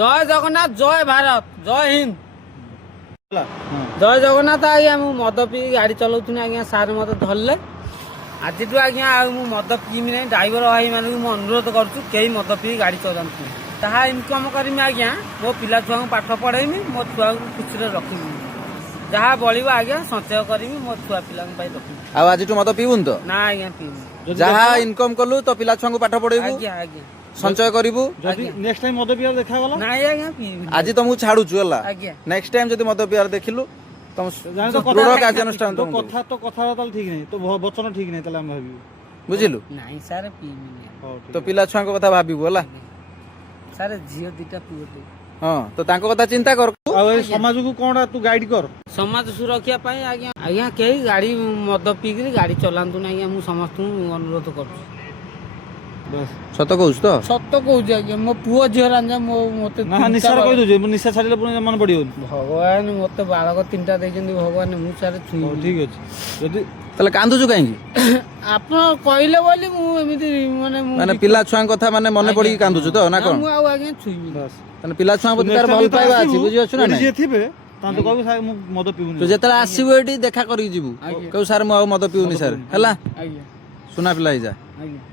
जय जगन्नाथ जय भारत जय हिंद जय जगन्नाथ आज्ञा मु मद पी गाड़ी चलाऊनी आज्ञा सार मत धरले आज आज्ञा मद पीमी ना ड्राइवर भाई मानक अनुरोध करुँ कई मद पी गाड़ी चलातु ताहा इनकम करमी आज्ञा मो पिला छुआ पाठ पढ़ेमी मो छुआ खुशी रखी जहाँ बड़ो आज्ञा संचय करी मो छुआ पिला रखी आज मद पीबुन तो ना आज्ञा पीबी जहाँ इनकम कलु तो पिला छुआ पाठ पढ़ेबू आज्ञा आज्ञा संचय करिबू नेक्स्ट टाइम मद पिया देखा गला नाई आज्ञा पीबी आज तुमको छाड़ुछु हला आज्ञा नेक्स्ट टाइम जदि मद पियार देखिलु तुम जाने तो दृढ़ कार्यानुष्ठान तो तुमको कथा तो कथा ताल ठीक नहीं तो वचन ठीक नहीं ताले हम भाबियो बुझिलु नाई सारे पीबी तो पिला छुआ को कथा भाबिबू हला सारे झील दीटा पुओ हां तो तांको कथा चिंता कर आ समाज को कोन तू गाइड कर समाज सुरक्षा पाई आज्ञा आज्ञा कई गाड़ी मद पीकरी गाड़ी चलातु ना आज्ञा मु समस्त अनुरोध करूँ बस सत कहूछ तो सत कहूँ आज्ञा मो पुओ झील रांझा मो मते ना निशा कहि दोजे निशा छाड़ले पुनी मन पड़ियो भगवान मते बालक तीनटा देछन भगवान मु सारे छुई ठीक अछि जदि तले कांदुछु काहेकी आप कहले बोली मु एमिति माने पिला छुआ कथा माने मने पड़ी कांदुछु तो ना कोन मु आ आज्ञा छुई बस तने पिला छुआ प्रति तार भल पाइबा अछि बुझि अछु ना जे थिबे तांतो कहबी सार मु मद पिउनी तो जेतला आसीबो एठी देखा करी जीवु कहू सार मु मद पिउनी सार हला आज्ञा सुना पिला जा आज्ञा